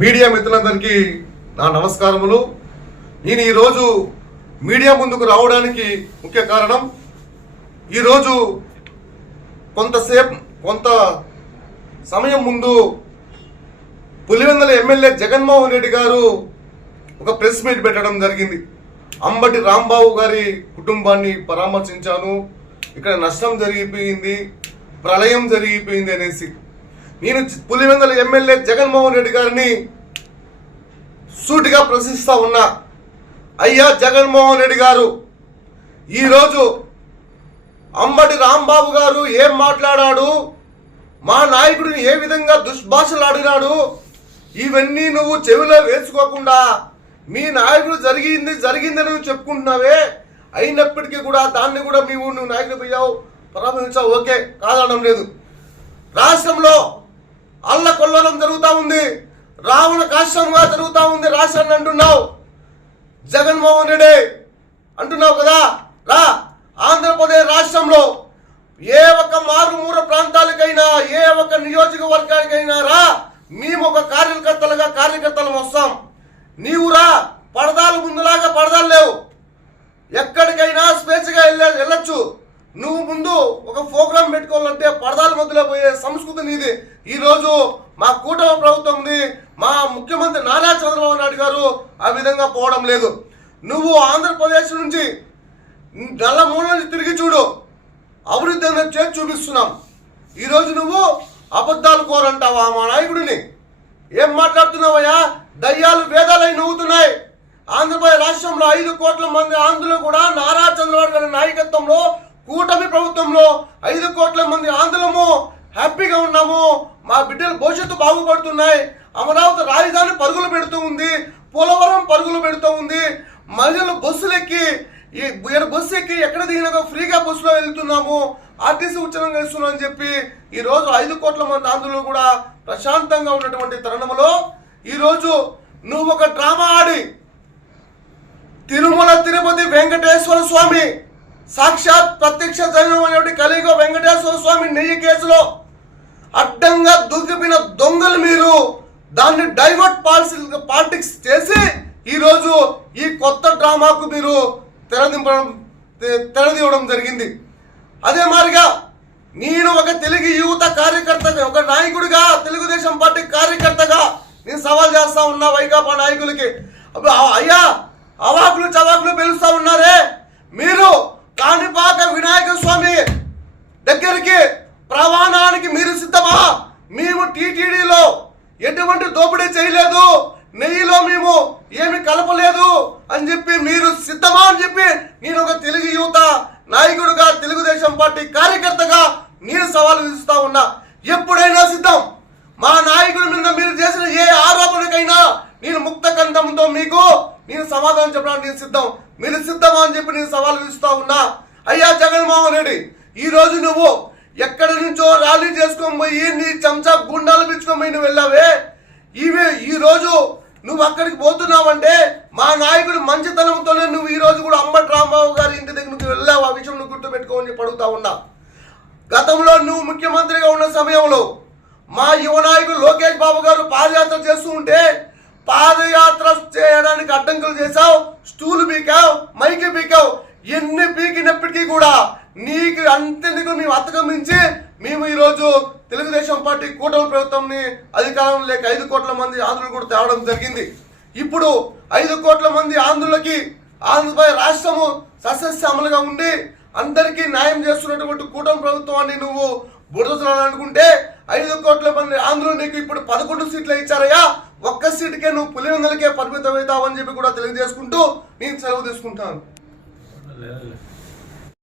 Media మిత్రులందరికీ నా నమస్కారములు. నేను ఈరోజు మీడియా ముందుకు రావడానికి ముఖ్య కారణం, ఈరోజు కొంత సమయం ముందు పులివెందుల ఎమ్మెల్యే జగన్మోహన్ రెడ్డి గారు ఒక ప్రెస్ మీట్ పెట్టడం జరిగింది. అంబటి రాంబాబు గారి కుటుంబాన్ని పరామర్శించాను, ఇక్కడ నష్టం జరిగిపోయింది, ప్రళయం జరిగిపోయింది అనేసి. నేను పులివెందుల ఎమ్మెల్యే జగన్మోహన్ రెడ్డి గారిని సూటిగా ప్రశ్నిస్తా ఉన్నా, అయ్యా జగన్మోహన్ రెడ్డి గారు, ఈరోజు అంబటి రాంబాబు గారు ఏం మాట్లాడాడు, మా నాయకుడిని ఏ విధంగా దుష్భాషలు ఆడినాడు, ఇవన్నీ నువ్వు చెవిలో వేసుకోకుండా మీ నాయకుడు జరిగిందని నువ్వు చెప్పుకుంటున్నావే. అయినప్పటికీ కూడా దాన్ని కూడా నువ్వు నాయకుడు పోయావు, పరామర్శించావు, ఓకే, కాదనడం లేదు. రాష్ట్రంలో అల్లకొల్లడం జరుగుతూ ఉంది, రావణ కాష్టంగా జరుగుతూ ఉంది రాష్ట్రాన్ని అంటున్నావు. జగన్మోహన్ రెడ్డి అంటున్నావు కదా, రా ఆంధ్రప్రదేశ్ రాష్ట్రంలో ఏ ఒక్క మారుమూల ప్రాంతాలకైనా ఏ ఒక్క నియోజకవర్గానికైనా రా, మేము ఒక కార్యకర్తలు వస్తాం. నీవు రా, పడదాలు ముందులాగా పడదాలు లేవు, ఎక్కడికైనా స్వేచ్ఛగా వెళ్ళొచ్చు. నువ్వు ముందు ఒక ప్రోగ్రాం పెట్టుకోవాలంటే పడదాల మధ్యలో పోయే సంస్కృతి నీది. ఈరోజు మా కూటమి ప్రభుత్వం ఉంది, మా ముఖ్యమంత్రి నారా చంద్రబాబు నాయుడు గారు ఆ విధంగా పోవడం లేదు. నువ్వు ఆంధ్రప్రదేశ్ నుంచి నల్లమూల నుంచి తిరిగి చూడు, అభివృద్ధి అనేది చేసి చూపిస్తున్నాం. ఈరోజు నువ్వు అబద్ధాలు కోరంటావా మా నాయకుడిని? ఏం మాట్లాడుతున్నావయ్యా? దయ్యాలు వేదాలై నవ్వుతున్నాయి. ఆంధ్రప్రదేశ్ రాష్ట్రంలో 5 కోట్ల మంది ఆంధ్రులు కూడా నారా చంద్రబాబు గారి నాయకత్వంలో కూటమి ప్రభుత్వంలో 5 కోట్ల మంది ఆంధ్రులము హ్యాపీగా ఉన్నాము. మా బిడ్డల భవిష్యత్తు బాగుపడుతున్నాయి. అమరావతి రాజధాని పరుగులు పెడుతూ ఉంది, పోలవరం పరుగులు పెడుతూ ఉంది. మహిళలు బస్సు ఎక్కి ఎక్కడ దిగినా ఫ్రీగా బస్సులో వెళ్తున్నాము, ఆర్టీసీ ఉచితంగా ఇస్తున్నాం అని చెప్పి ఈరోజు 5 కోట్ల మంది ఆంధ్రులు కూడా ప్రశాంతంగా ఉన్నటువంటి తరుణంలో ఈరోజు నువ్వు ఒక డ్రామా ఆడి తిరుమల తిరుపతి వెంకటేశ్వర స్వామి సాక్షాత్ ప్రత్యక్ష దైవం అనేటువంటి కలియుగ వెంకటేశ్వర స్వామి 1000 కేసులో అడ్డంగా దూకిపోయిన దొంగలు మీరు దాన్ని డైవర్ట్ పాలిటిక్స్ చేసి ఈరోజు ఈ కొత్త డ్రామాకు మీరు తెరదీయడం జరిగింది. అదే మాదిరిగా నేను ఒక తెలుగు యువత కార్యకర్తగా, ఒక నాయకుడిగా, తెలుగుదేశం పార్టీ కార్యకర్తగా నేను సవాల్ చేస్తా ఉన్నా వైకాపా నాయకులకి. అయ్యా అవాకులు చవాకులు పిలుస్తా ఉన్నారే, మీరు కాణిపాక వినాయక స్వామి దగ్గరికి ప్రవాణానికి మీరు సిద్ధమా? మేము టీటీడీలో ఎటువంటి దోపిడీ చేయలేదు, నెయ్యిలో మేము ఏమి కలపలేదు అని చెప్పి మీరు సిద్ధమా అని చెప్పి నేను ఒక తెలుగు యువత నాయకుడిగా, తెలుగుదేశం పార్టీ కార్యకర్తగా నేను సవాలు విసురుస్తా ఉన్నా. ఎప్పుడైనా సిద్ధం. మా నాయకుడి మీద మీరు చేసిన ఏ ఆరోపణకైనా నేను ముక్త కంఠంతో మీకు నేను సమాధానం చెప్పడానికి నేను సిద్ధం. మీరు సిద్ధమా అని చెప్పి నేను సవాలు విసురుస్తా ఉన్నా. అయ్యా జగన్మోహన్ రెడ్డి, ఈరోజు నువ్వు ఎక్కడి నుంచో ర్యాలీ చేసుకొని పోయి నీ చెంచా గుండాలు పిలుచుకొని పోయి నువ్వు వెళ్ళావే. ఈరోజు నువ్వు అక్కడికి పోతున్నావంటే మా నాయకుడు మంచితనంతోనే నువ్వు ఈరోజు కూడా అంబటి రాంబాబు గారి ఇంటి దగ్గరికి వెళ్ళావు. ఆ విషయం నువ్వు గుర్తుపెట్టుకోని చెప్పి అడుగుతా ఉన్నా. గతంలో నువ్వు ముఖ్యమంత్రిగా ఉన్న సమయంలో మా యువ నాయకుడు లోకేష్ బాబు గారు పాదయాత్ర చేస్తూ ఉంటే పాదయాత్ర చేయడానికి అడ్డంకులు చేశావు, స్టూలు పీకావు, మైకి పీకావు. ఎన్ని పీకినప్పటికీ కూడా నీకు అంతెందుకు మేము అతగమించి మేము ఈరోజు తెలుగుదేశం పార్టీ కూటమి ప్రభుత్వంని అధికారం లేక 5 కోట్ల మంది ఆంధ్రులు కూడా తేవడం జరిగింది. ఇప్పుడు 5 కోట్ల మంది ఆంధ్రులకి ఆంధ్రప్రదేశ్ రాష్ట్రము సస్యశ్యామలుగా ఉండి అందరికీ న్యాయం చేస్తున్నటువంటి కూటమి ప్రభుత్వాన్ని నువ్వు బురదలాలనుకుంటే 5 కోట్ల మంది ఆంధ్రులు నీకు ఇప్పుడు 11 సీట్లు ఇచ్చారయ్యా. ఒక్క సీటుకే నువ్వు పులివెందులకే పరిమితం అవుతావని చెప్పి కూడా తెలియజేసుకుంటూ నేను సెలవు తీసుకుంటాను.